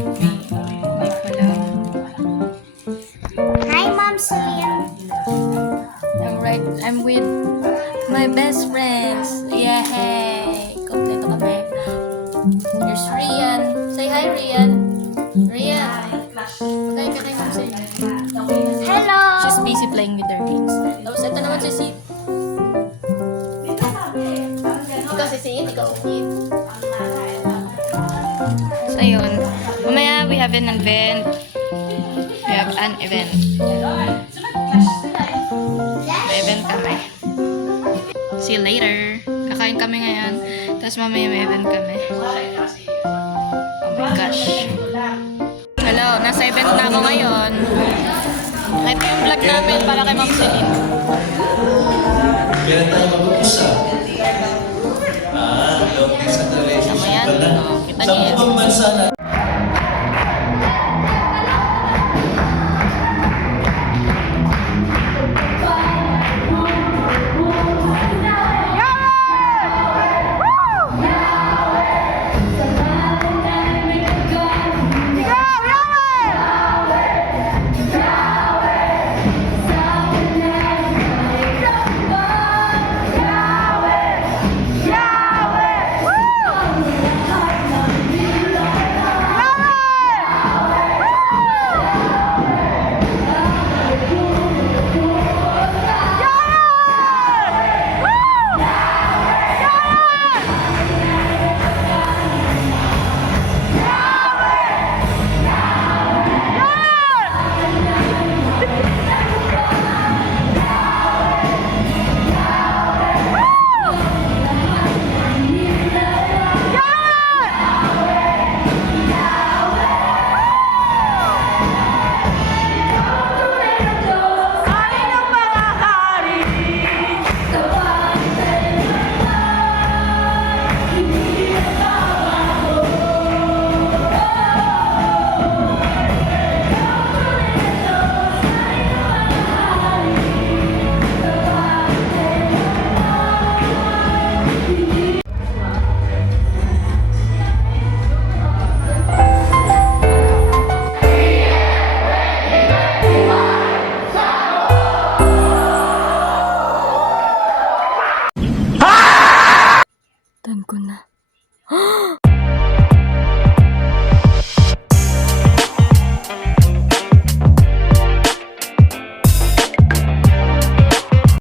Hindi pala. Hi, Mom Celine. I'm with my best friends. Yay! Kompleto kami. Here's Rian. Say hi, Rian. Rian. Pagkain ka kay Mom Celine. Hello. She's busy playing with her games. Tapos ito naman si Sid. Ikaw si Sid, ikaw si Sid. So yun. Mamaya we have an event. We have an event. May event kami. See you later. Kakain kami ngayon. Tapos mamaya may event kami. Oh my gosh. Hello, nasa event na ako ngayon. Ito yung vlog namin para kay Ma'am Celine. Kailan tayo mag-uusap? Long distance Tama yan. relationship pala. Oh, kita Sa niyo yan. ibang bansa na